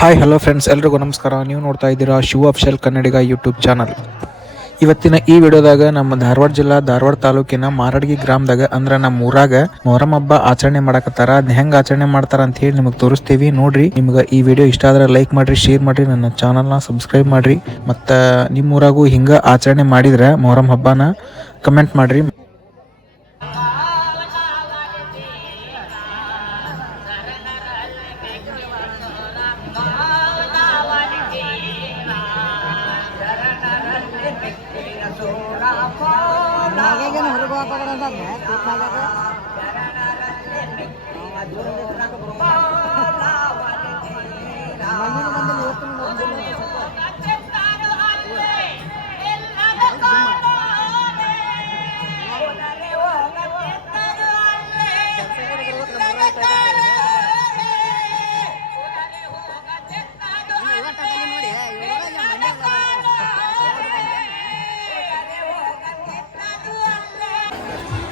Hi hello friends, ಎಲ್ರಿಗೂ ನಮಸ್ಕಾರ. ನೀವು ನೋಡ್ತಾ ಇದ್ದೀರಾ ಶಿವ ಅಫಿಷಿಯಲ್ ಕನ್ನಡಿಗ ಯೂಟ್ಯೂಬ್ ಚಾನಲ್. ಇವತ್ತಿನ ಈ ವಿಡಿಯೋದಾಗ ನಮ್ಮ ಧಾರವಾಡ ಜಿಲ್ಲಾ ಧಾರವಾಡ ತಾಲೂಕಿನ ಮಾರಡ್ಗಿ ಗ್ರಾಮದಾಗ ಅಂದ್ರೆ ನಮ್ಮ ಊರಾಗ ಮೊಹರಂ ಹಬ್ಬ ಆಚರಣೆ ಮಾಡಕತ್ತಾರ. ಅದ್ ಹೆಂಗ್ ಆಚರಣೆ ಮಾಡ್ತಾರ ಅಂತ ಹೇಳಿ ನಿಮಗೆ ತೋರಿಸ್ತೀವಿ. ನೋಡ್ರಿ, ನಿಮ್ಗೆ ಈ ವಿಡಿಯೋ ಇಷ್ಟ ಆದ್ರೆ ಲೈಕ್ ಮಾಡ್ರಿ, ಶೇರ್ ಮಾಡ್ರಿ, ನನ್ನ ಚಾನಲ್ನ ಸಬ್ಸ್ಕ್ರೈಬ್ ಮಾಡ್ರಿ. ಮತ್ತ ನಿಮ್ಮ ಊರಾಗೂ ಹಿಂಗ ಆಚರಣೆ ಮಾಡಿದ್ರೆ ಮೊಹರಂ ಹಬ್ಬನ ಕಮೆಂಟ್ ಮಾಡ್ರಿ.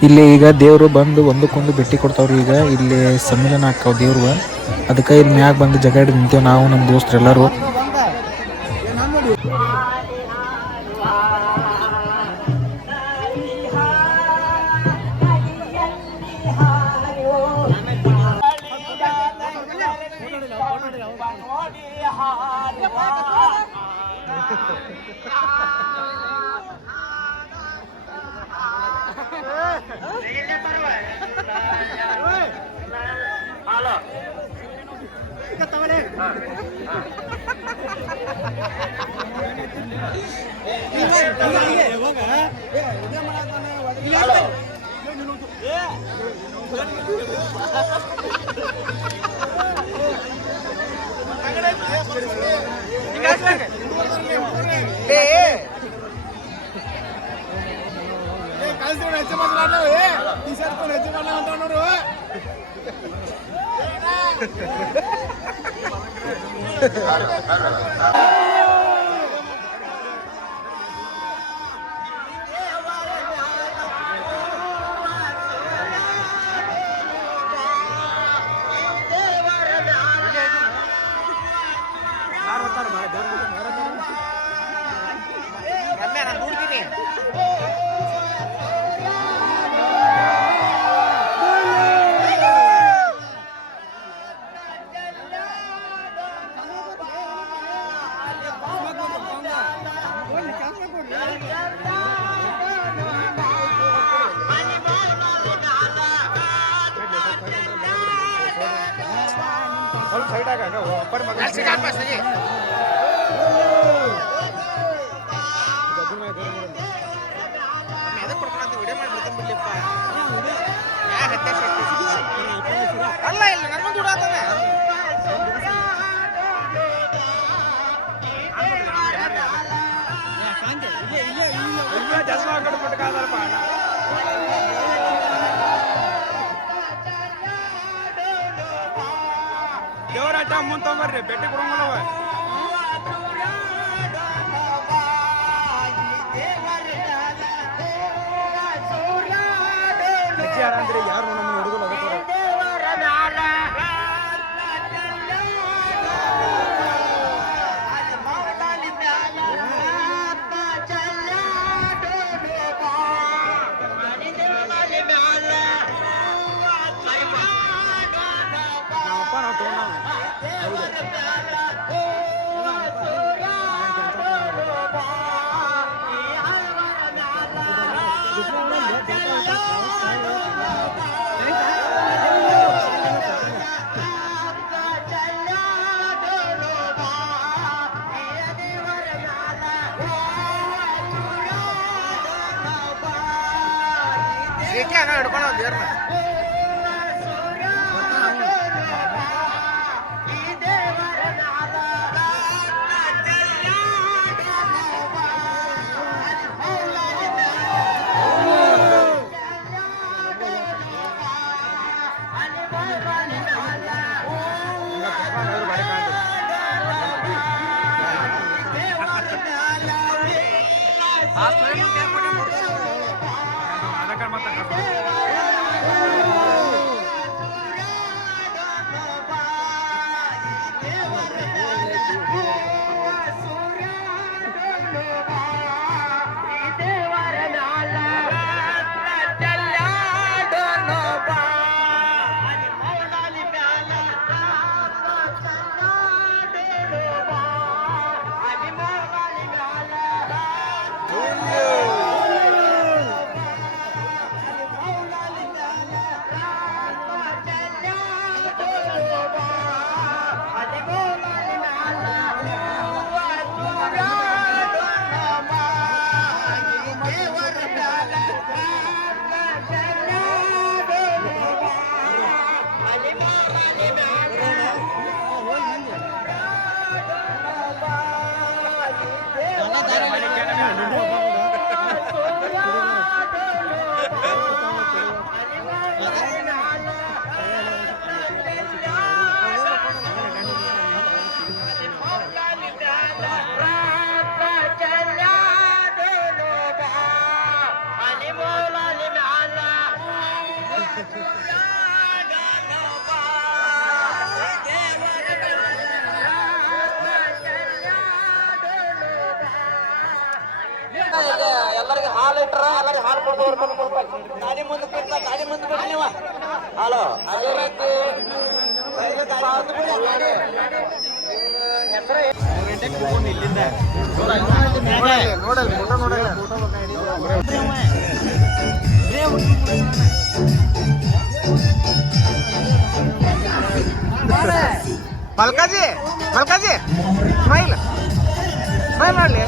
ಇಲ್ಲಿ ಈಗ ದೇವರು ಬಂದು ಒಂದಕ್ಕೊಂದು ಭೇಟಿ ಕೊಡ್ತಾವ್ರಿ. ಈಗ ಇಲ್ಲಿ ಸಮ್ಮಿಲನ ಹಾಕಾವ್ ದೇವ್ರು. ಅದಕ್ಕೆ ಇಲ್ಲಿ ಮ್ಯಾಗ ಬಂದು ಜಗ ಹಿಡಿದು ನಿಂತೇವೆ ನಾವು ನಮ್ಮ ದೋಸ್ತರೆಲ್ಲರೂ. ದೇವರಾಟ ಮುಂತ ಬರ್ರಿ ಭೇಟಿ ಕೊಡಂಗಲ್ಲವ ಅಂದ್ರೆ ಯಾರು ನಮ್ಮ ಹುಡುಗರು ಹಿಡ್ಕೊಂಡು ದೇವ್ರನ್ನ ಮಲ್ಕಾಜಿ ಮಲ್ಕಾಜಿ ಸ್ಮೈಲ್ ಸ್ಮೈಲ್ ಮಾಡಲಿ.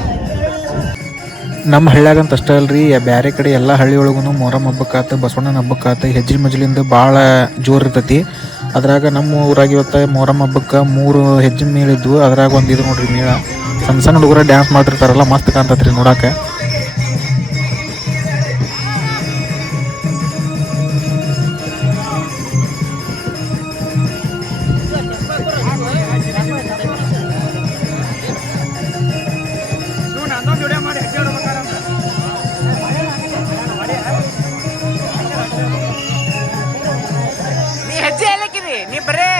ನಮ್ಮ ಹಳ್ಳ್ಯಾಗಂತ ಅಷ್ಟೇ ಅಲ್ರಿ, ಬೇರೆ ಕಡೆ ಎಲ್ಲ ಹಳ್ಳಿ ಒಳಗೂ ಮೊಹರಂ ಹಬ್ಬಕ್ಕಾತ ಬಸವಣ್ಣನ ಹಬ್ಬಕ್ಕಾತ ಹೆಜ್ಜೆ ಮಜ್ಲಿಂದ ಭಾಳ ಜೋರು ಇರ್ತೈತಿ. ಅದ್ರಾಗ ನಮ್ಮ ಊರಾಗ ಇವತ್ತು ಮೊಹರಂ ಹಬ್ಬಕ್ಕೆ 3 ಹೆಜ್ಜೆ ಮೇಳಿದ್ವು. ಅದ್ರಾಗ ಒಂದು ಇದು ನೋಡ್ರಿ ಮೇಳ, ಸಣ್ಣ ಸಣ್ಣ ಹುಡುಗರ ಡ್ಯಾನ್ಸ್ ಮಾಡ್ತಿರ್ತಾರಲ್ಲ, ಮಸ್ತ್ ಕಾಣ್ತತ್ರಿ ನೋಡಾಕ. ನಂದೊಂದು ವಿಡಿಯೋ ಮಾಡಿ ಹೆಜ್ಜೆ ಹೊಡ್ಬೇಕಾರಂತ. ನೀ ಹೆಜ್ಜೆ ಎಲ್ಲಕ್ಕಿದಿ, ನೀ ಬರೇ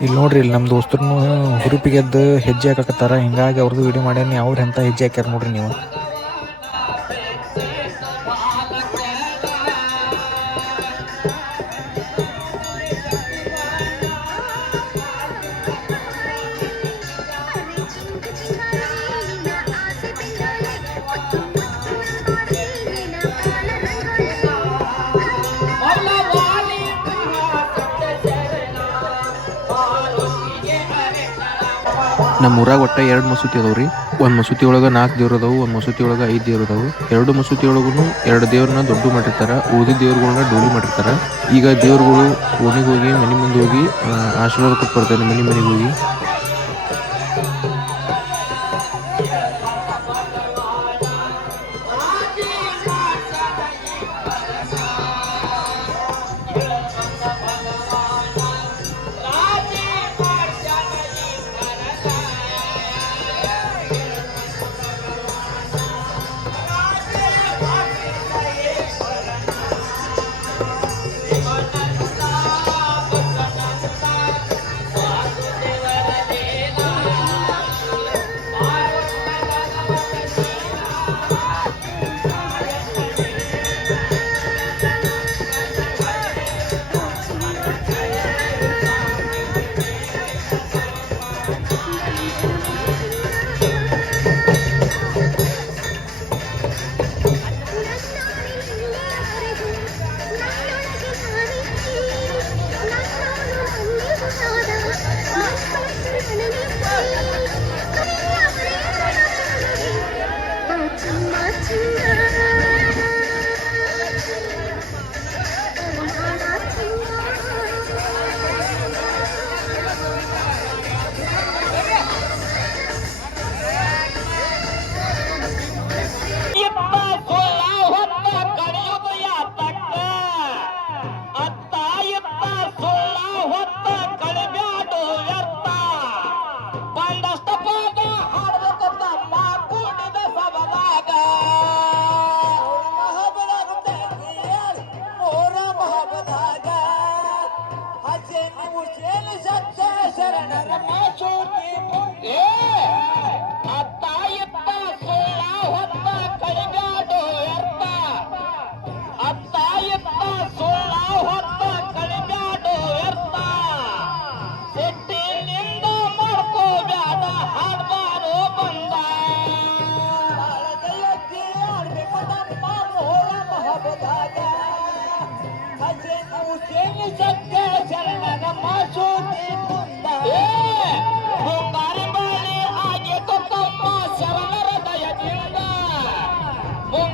ಇಲ್ಲಿ ನೋಡ್ರಿ, ಇಲ್ಲಿ ನಮ್ಮ ದೋಸ್ತರನ್ನು ಹುರುಪಿಗೆ ಎದ್ದು ಹೆಜ್ಜೆ ಹಾಕಕತ್ತಾರ. ಹಿಂಗಾಗಿ ಅವ್ರದ್ದು ವಿಡಿಯೋ ಮಾಡ್ಯಾನಿ. ಅವ್ರು ಎಂಥ ಹೆಜ್ಜೆ ಹಾಕ್ಯಾರ ನೋಡ್ರಿ ನೀವು. ನಮ್ಮ ಊರಾಗ ಒಟ್ಟು 2 ಮಸೂತಿ ಅದಾವ ರೀ. ಒಂದು ಮಸೂತಿ ಒಳಗೆ 4 ದೇವ್ರು ಅದಾವು, ಒಂದು ಮಸೂತಿ ಒಳಗೆ 5 ದೇವ್ರು ಅದಾವು. 2 ಮಸೂತಿ ಒಳಗೂ 2 ದೇವ್ರನ್ನ ದೊಡ್ಡ ಮಾಡಿರ್ತಾರೆ, ಉಳಿದ ದೇವ್ರುಗಳನ್ನ ಡೋಲಿ ಮಾಡಿರ್ತಾರೆ. ಈಗ ದೇವ್ರುಗಳು ಓಣಿಗೆ ಹೋಗಿ ಮನೆ ಮುಂದೆ ಹೋಗಿ ಆಶೀರ್ವಾದ ಕೊಟ್ಟು ಬರ್ತಾರೆ, ಮನೆಗೆ ಹೋಗಿ.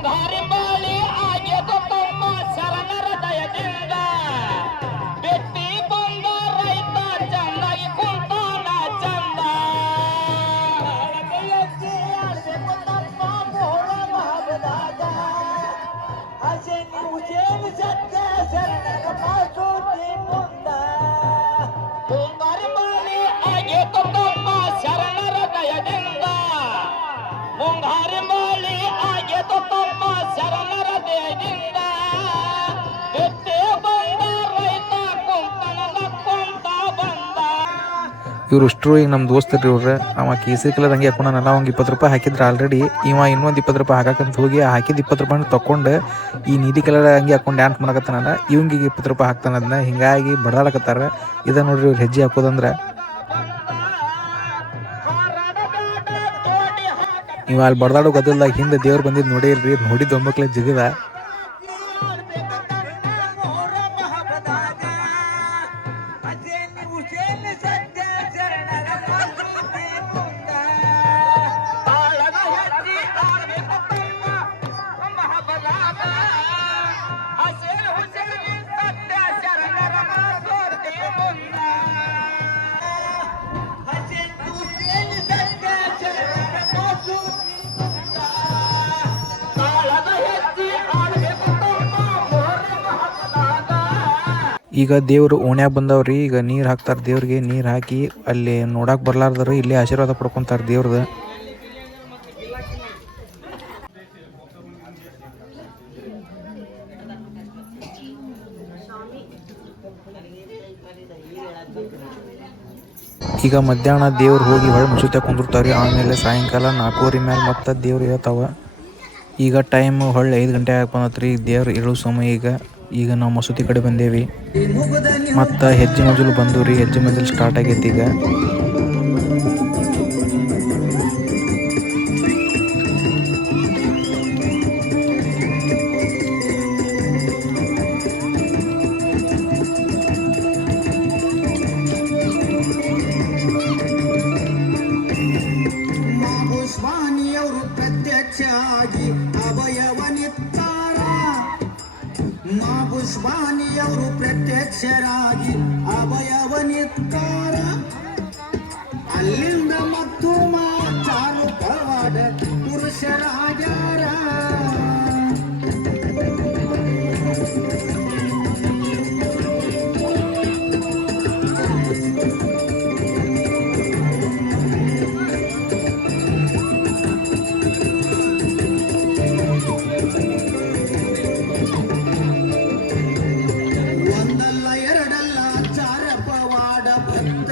ಮುಂಗಾರಿ ಬಾಳಿ ಆಗ್ಯದ ತಮ್ಮ ಶರಣರ ದಯದಿಂದ ಬೆಟ್ಟಿ ಬಂದ ರೈತ ಚೆನ್ನಾಗಿ ಕುಂತಾನ ಚಂದ ಮುಂಗಾರಿ ಬಾಳಿ ಆಗ್ಯದ ತಮ್ಮ ಶರಣರ ದಯದಿಂದ ಮುಂಗಾರಿ ಬಾಳಿ ಆಗ್ಯದ ತಮ್ಮ ಶರಣರ ದಯದಿಂದ ಬೆಟ್ಟಿ ಬಂದ ರೈತ ಕುಂತನ ಕುಂತ ಬಂದ. ಇವ್ರು ಇಷ್ಟರು ಈಗ ನಮ್ಮ ದೋಸ್ತರು ಇವ್ರು. ಅವ ಕೇಸರಿ ಕಲರ್ ಹಂಗೆ ಹಾಕೊಂಡನಲ್ಲ, ಅವ್ನಿಗೆ 20 ರೂಪಾಯಿ ಹಾಕಿದ್ರೆ ಆಲ್ರೆಡಿ. ಇವ ಇನ್ನೊಂದು 20 ರೂಪಾಯಿ ಹಾಕಂತ ಹೋಗಿ ಹಾಕಿದ 20 ರೂಪಾಯಿನ ತೊಗೊಂಡು ಈ ನೀಲಿ ಕಲರ್ ಹಂಗೆ ಹಾಕೊಂಡು ಡ್ಯಾನ್ಸ್ ಮಾಡಕತ್ತಾನಲ್ಲ, ಇವಂಗಿಗೆ 20 ರೂಪಾಯಿ ಹಾಕ್ತಾನ. ಅದನ್ನ ಹಿಂಗಾಗಿ ಬಡದಾಡಕತ್ತಾರ. ಇದ ನೋಡ್ರಿ ಇವ್ರು ಹೆಜ್ಜೆ ಹಾಕೋದಂದ್ರೆ. ಇವ ಅಲ್ಲಿ ಬಡದಾಡೋ ಗದ್ದಲ್ದಾಗ ಹಿಂದೆ ದೇವ್ರು ಬಂದಿದ್ದು ನೋಡಿ ಇಲ್ರಿ, ನೋಡಿದ್ದು ಒಮ್ಮಕ್ಲೆ ಜಿಗಿದ. ಈಗ ದೇವ್ರು ಓಣ್ಯಾಗ ಬಂದವ್ರಿ. ಈಗ ನೀರು ಹಾಕ್ತಾರೆ ದೇವ್ರಿಗೆ. ನೀರು ಹಾಕಿ ಅಲ್ಲಿ ನೋಡಕ್ಕೆ ಬರ್ಲಾರ್ದರು ಇಲ್ಲೇ ಆಶೀರ್ವಾದ ಪಡ್ಕೊತಾರೆ ದೇವ್ರದ್ದು. ಈಗ ಮಧ್ಯಾಹ್ನ ದೇವ್ರು ಹೋಗಿ ಹೊಳೆ ಮುಸುತ್ತೆ ಕುಂದಿರ್ತಾವ್ರಿ. ಆಮೇಲೆ ಸಾಯಂಕಾಲ 4:00 ಮೇಲೆ ಮತ್ತೆ ದೇವ್ರು ಹೇಳ್ತಾವ. ಈಗ ಟೈಮ್ ಹೊಳ್ಳಿ 5 ಗಂಟೆ ಆಗಿ ಬಂದತ್ರಿ. ದೇವ್ರು ಇರೋ ಸಮಯ. ಈಗ ನಾವು ಮಸೂತಿ ಕಡೆ ಬಂದೇವಿ. ಮತ್ತು ಹೆಜ್ಜೆ ಮಜಲು ಬಂದು ರೀ. ಹೆಜ್ಜೆ ಮಜಲು ಸ್ಟಾರ್ಟ್ ಆಗೈತಿ ಈಗ. ಮಾಬುಸ್ವಾನಿಯವರು ಪ್ರತ್ಯಕ್ಷ ಆಗಿ ಅಭಯವನಿತ್ತಾರ. ಮಾಬುಸ್ವಾನಿಯವರು ಪ್ರತ್ಯಕ್ಷರಾಗಿ ಅಭಯವನಿತ್ತಾರ. ಅಲ್ಲಿಂದ ಮತ್ತು ಚಾಲು ಪವಾಡ ಪುರುಷರಾಗ್ಯಾರ. ಒಂದಲ್ಲ ಎರಡಲ್ಲ ಚಾರ ಪವಾಡ ಭಕ್ತ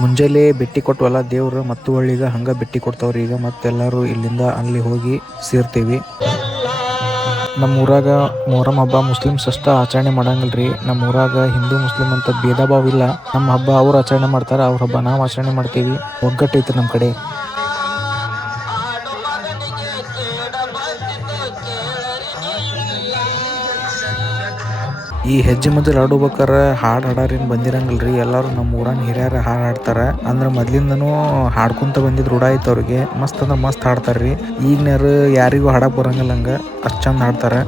ಮುಂಜಾನೆ ಭೇಟಿ ಕೊಟ್ವಲ್ಲ ದೇವ್ರು ಮತ್ತು ಒಳ್ಳಿಗ ಹಂಗೆ ಭೇಟಿ ಕೊಡ್ತಾವ್ರಿ. ಈಗ ಮತ್ತೆಲ್ಲರೂ ಇಲ್ಲಿಂದ ಅಲ್ಲಿ ಹೋಗಿ ಸೇರ್ತೀವಿ. ನಮ್ಮ ಊರಾಗ ಮೊಹರಂ ಹಬ್ಬ ಮುಸ್ಲಿಮ್ಸ್ ಅಷ್ಟ ಆಚರಣೆ ಮಾಡಂಗಿಲ್ರಿ. ನಮ್ಮ ಊರಾಗ ಹಿಂದೂ ಮುಸ್ಲಿಂ ಅಂತ ಭೇದ ಭಾವ ಇಲ್ಲ. ನಮ್ಮ ಹಬ್ಬ ಅವ್ರು ಆಚರಣೆ ಮಾಡ್ತಾರೆ, ಅವ್ರ ಹಬ್ಬ ನಾವು ಆಚರಣೆ ಮಾಡ್ತೀವಿ. ಒಗ್ಗಟ್ಟೈತಿ ನಮ್ಮ ಕಡೆ. ಈ ಹೆಜ್ಜೆ ಮೊದಲು ಆಡ್ಬೇಕಾರೆ ಹಾಡು ಹಾಡಾರೇನು ಬಂದಿರಂಗಿಲ್ರಿ. ಎಲ್ಲರೂ ನಮ್ಮ ಊರಾನ ಹಿರಿಯರ ಹಾಡು ಹಾಡ್ತಾರೆ. ಅಂದ್ರೆ ಮೊದ್ಲಿಂದನೂ ಹಾಡ್ಕೊಂತ ಬಂದಿದ್ದು ರೂಢ ಐತೆ ಅವ್ರಿಗೆ. ಮಸ್ತ್ ಅಂದ್ರೆ ಮಸ್ತ್ ಹಾಡ್ತಾರ್ರಿ. ಈಗಿನವ್ರು ಯಾರಿಗೂ ಹಾಡಕ್ಕೆ ಬರಂಗಿಲ್ಲ, ಹಂಗೆ ಅಷ್ಟು ಚಂದ ಹಾಡ್ತಾರೆ.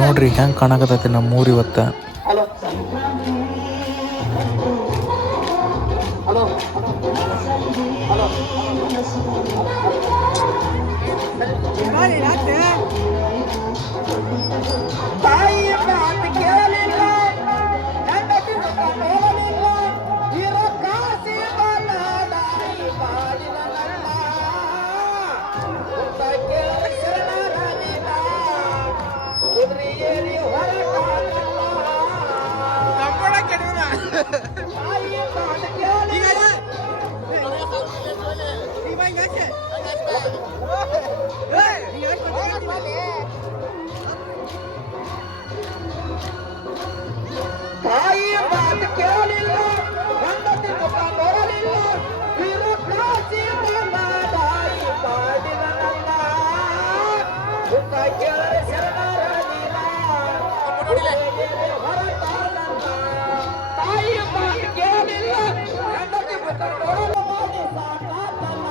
ನೋಡ್ರಿ ಹೆಂಗೆ ಕಾಣಕತ್ತೈತಿ ನಮ್ಮ ಊರು ಇವತ್ತು. ತಾಯಿಯ ಮಾತು ಕೇಳಿಲ್ಲ, ಹೆಂಡತಿ ಮುಖ ನೋಡಲಿಲ್ಲ, ಇರೋ ಕಾಸಿ ಬಲದಾಯಿ ಬಾಳಿನ ನನ್ನ. ಉತ್ತ ಕೇಳಿ ಶರಣರಲಿಲ್ಲ, ಕುದುರೆ ಏರಿ ಹೊರಟಾಗಲ್ಲ. ತಾಯಿಯ ಮಾತು ಕೇಳಿಲ್ಲ. ತಾಯಿ ಮಾತು ಕೇಳಿಲ್ಲ, ಹೆಂಡತಿ ಮುಖ ನೋಡಲಿಲ್ಲ, ಇರೋ ಕಾಸಿ ಬಲದಾಯಿ ಬಾಳಿನ ನನ್ನ. ಉತ್ತ ಕೇಳಿ ಶರಣರಲಿಲ್ಲ, ಕುದುರೆ ಏರಿ ಹೊರಟಾಗಲ್ಲ. ತಾಯಿ ಮಾತು ಕೇಳಿಲ್ಲ, ಹೆಂಡತಿ ಮುಖ ನೋಡಲಿಲ್ಲ, ಸಾಕಾತಲ್ಲ,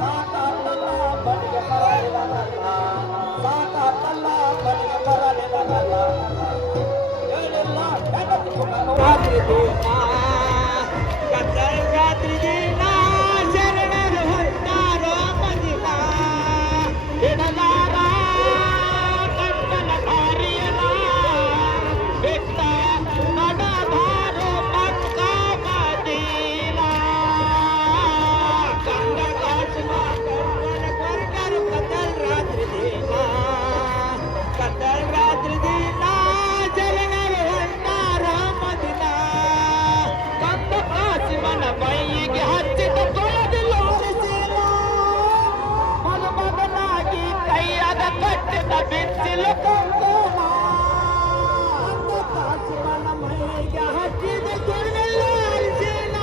ಸಾಕಾತಲ್ಲ, ಬಳಿಗೆ ಬರಲಿಲ್ಲ ನನ್ನ. ಸಾಕಾತಲ್ಲ, ಬಳಿಗೆ ಬರಲಿಲ್ಲ ನನ್ನ. ಹೇಳಿಲ್ಲ ಹೆಂಡತಿ ಮುಖ ರಾತ್ರಿ ದಿನ, ಕತ್ತಲ ರಾತ್ರಿ ದಿನ, ಶರಣರು ಹೊಂಟಾರೋ ಮದಿನ. ಹಿಡಲಾರ ಕತ್ತಲ ದಾರಿಯನ, ಬಿಟ್ಟ ನಡೆದಾರೋ ಪಕ್ಕ ಮದೀನ. ಕಂಡ ಕಾಸಿನ ಕರ್ಮನ ಕೊರಗರು ಕತ್ತಲ ರಾತ್ರಿ ದಿನ, ಕತ್ತಲ ರಾತ್ರಿ ದಿನ, ಶರಣರು ಹೊಂಟಾರೋ ಮದಿನ. ಕಂದ ಕಾಸಿಮನ ಮೈಯಿಗೆ ಹಚ್ಚಿದ ತೊಳೆದಿಲ್ಲ ಒರೆಸಿಲ್ಲ, ಮದುಮಗನಾಗಿ ಕೈಯಾಗ ಕಟ್ಟಿದ ಬಿಚ್ಚಿಲ ಕಂದನ. ಕಂದ ಕಾಸಿಮನ ಮೈಯಿಗೆ ಹಚ್ಚಿದ ತೊಳೆದಿಲ್ಲ ಒರೆಸಿಲ್ಲ,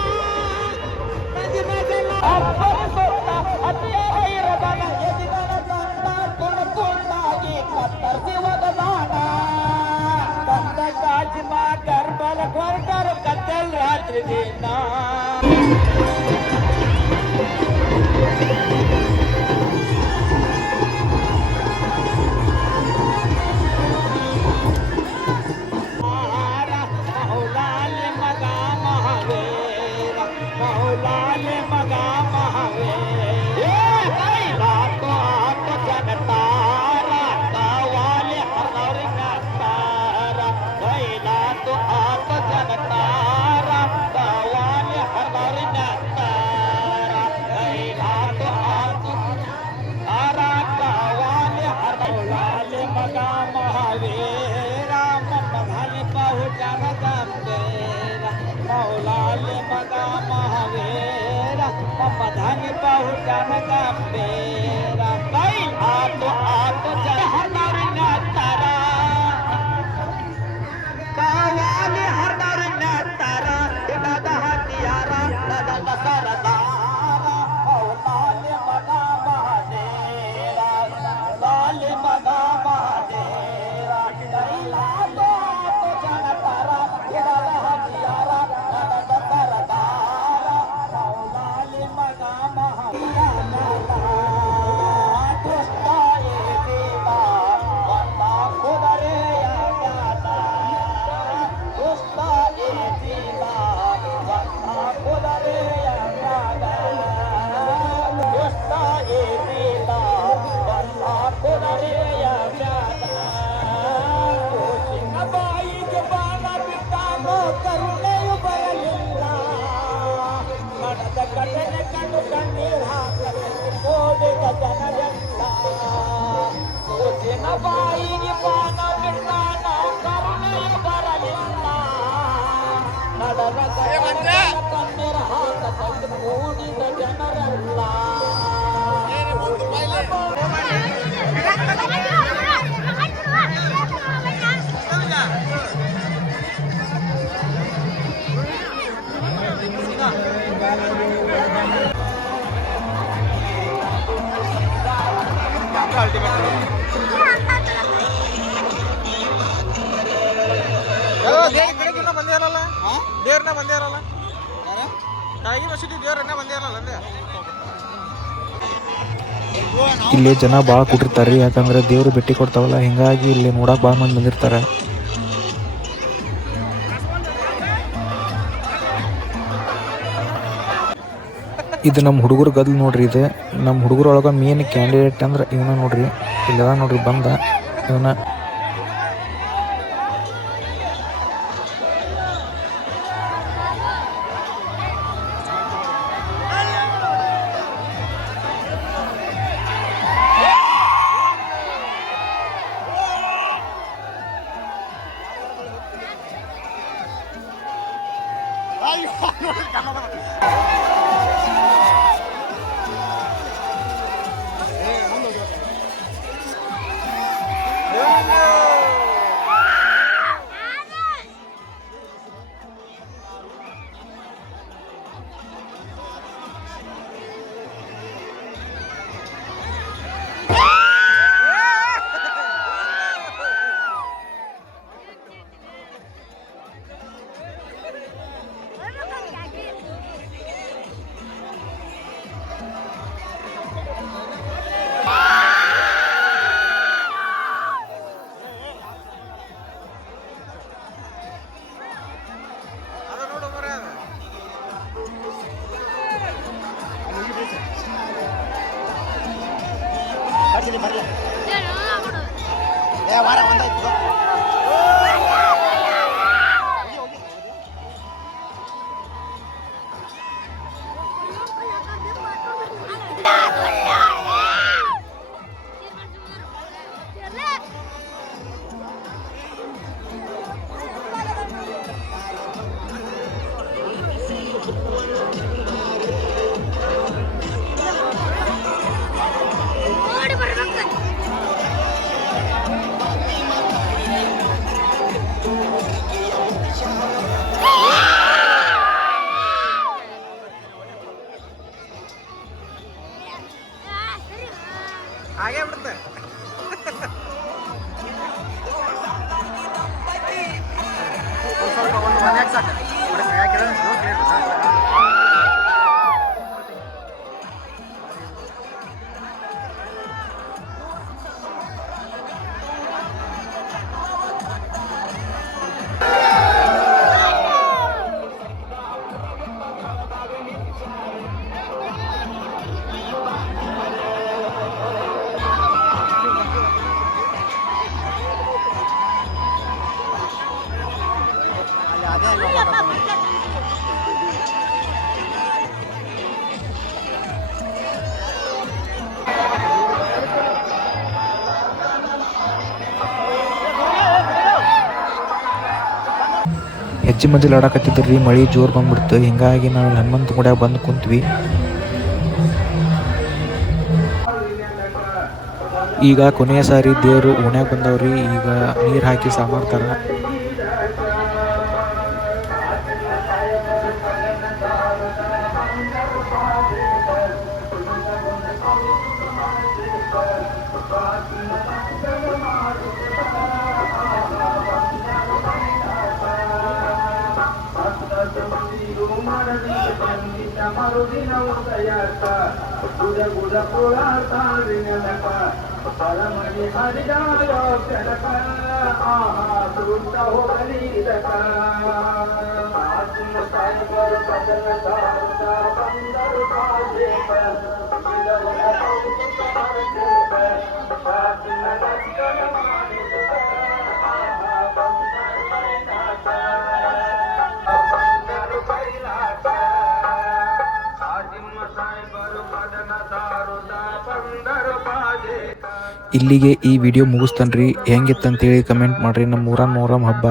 ಮದುಮಗನ ಅಪ್ಪನ ಸೊತ್ತ ಅತಿಯ ವೈರವನ ಎದಿಗನ ಗಂಡ ತುಣುಕೊಂಡಾಗಿ ಕತ್ತರಿಸಿ ಒಗದಾನ. ಕಂದ ಕಾಸಿಮ ಕರ್ಬಲ ಕೊರಗರು ಕತ್ತಲ ರಾತ್ರಿ ದಿನ. ಮೌಲಾಲಿ ಮಗ ಮಹಾವೀರ, ಮೌಲಾಲಿ ಮಗ ಮಹಾವೀರ. ರಾತು ಆತ ಜನತಾರ, ಕಾವಾಲಿ ಹರದವ್ರಿನ ತಾರ. ಕೈಲಾತು ಆತ ಜನತಾರ, ಕಾವಾಲಿ ಹರದವ್ರಿನ ತಾರ. ಕೈಲಾತು ಆತ ಆರ, ಕಾವಾಲಿ ಹರದವ್ರಾಲಿ ಮಗ ಮಹಾವೀರ. ಮಮ್ಮಧಾಲಿ ಬಹು ಜನಗಂಭೀರ, ಮೌಲಾಲಿ ಮಗ ಮಹಾವೀರ. ಮಮ್ಮಧಾಲಿ ಬಹು ಜನಗಂಭೀರ. ಕೈ ಆತು ಆತು ಜನ ಹರದವ್ರಿನ ತಾರ, ಕಾವಾಲಿ ಹರದವ್ರಿನ ತಾರ. ಹಿಡದ ಹತಿಯಾರ, ನದ ಸರದಾರ, ಮೌಲಾಲಿ ಬಾಯಿಗೆ ಪಾನ ಬಿಟ್ಟಾನ ಕರುಣೆಯ ಬರಲಿಲ್ಲ ನಡರ ಕಣ್ಣೀರ ಹಾಕ ತಂದು ಕೂಡಿದ ಜನರೆಲ್ಲ ಬಂದೇ ಇರಲ್ಲ ದೇವ್ರನ್ನ ಬಂದೇ ಇರಲ್ಲ ಕಾಗಿ ಮಸೀದಿ ದೇವ್ರನ್ನ ಬಂದೇ ಇರಲ್ಲ ಅಂದೆ ಇಲ್ಲಿ ಜನ ಭಾಳ ಕೂಟಿರ್ತಾರೆ ರೀ, ಯಾಕಂದ್ರೆ ದೇವ್ರು ಭೇಟಿ ಕೊಡ್ತಾವಲ್ಲ, ಹಿಂಗಾಗಿ ಇಲ್ಲಿ ನೋಡಕ್ಕೆ ಭಾಳ ಮಂದಿ ಬಂದಿರ್ತಾರೆ. ಇದು ನಮ್ಮ ಹುಡುಗರು ಗದ್ಲು ನೋಡ್ರಿ. ಇದು ನಮ್ಮ ಹುಡುಗರೊಳಗೆ ಮೇನ್ ಕ್ಯಾಂಡಿಡೇಟ್ ಅಂದ್ರೆ ಇವನ ನೋಡ್ರಿ. ಇಲ್ಲದ ನೋಡ್ರಿ ಬಂದ ಇವನ. ಹಾಗೆ ಬಿಡುತ್ತೆ ಸ್ವಲ್ಪ ಒಂದು ಮನ್ಯಾಗ ಸಾಕು ಹೆಜ್ಜೆ ಮಧ್ಯೆ ಆಡಕತ್ತಿದ್ರಿ. ಮಳೆ ಜೋರು ಬಂದ್ಬಿಡ್ತು. ಹಿಂಗಾಗಿ ನಾವು ಹನುಮಂತ ಗುಡಿಯಾಗ ಬಂದು ಕುಂತ್ವಿ. ಈಗ ಕೊನೆಯ ಸಾರಿ ದೇವರು ಓಣ್ಯಾಗ ಬಂದವ್ರಿ. ಈಗ ನೀರು ಹಾಕಿ ಸಾಮಾರ್ತಾರ. ಮರುದಿನ ಉದಯಕ ಗುಡ ಗುಡ ಪುರಾತ ಪರಮಣಿ ಹರಿದಾಯೋ ಜನಕ ಆಹಾ ಸೂಕ್ತ ಹೋಗಲಿದಕ ಆತ್ಮ ಸಾಯಿಬರ ಪದನ ಸಾರುತ ಬಂದರು ಕಾಜೇಕ ಆತ್ಮ ಲಕ್ಷಣ ಮಾಡಿದ ಆಹಾ ಬಂದರು ಮೈನಾಕ ಬಂದರು ಕೈಲಾಕ ಸಾಯಿಬರು ಪದನ ಸಾರುತ ಬಂದರು ಕಾಜೇಕ ಇಲ್ಲಿಗೆ ಈ ವಿಡಿಯೋ ಮುಗಿಸ್ತನ್ರಿ. ಹೆಂಗಿತ್ತಂತೇಳಿ ಕಮೆಂಟ್ ಮಾಡ್ರಿ. ನಮ್ಮ ಊರ ಮೊಹರಂ ಹಬ್ಬ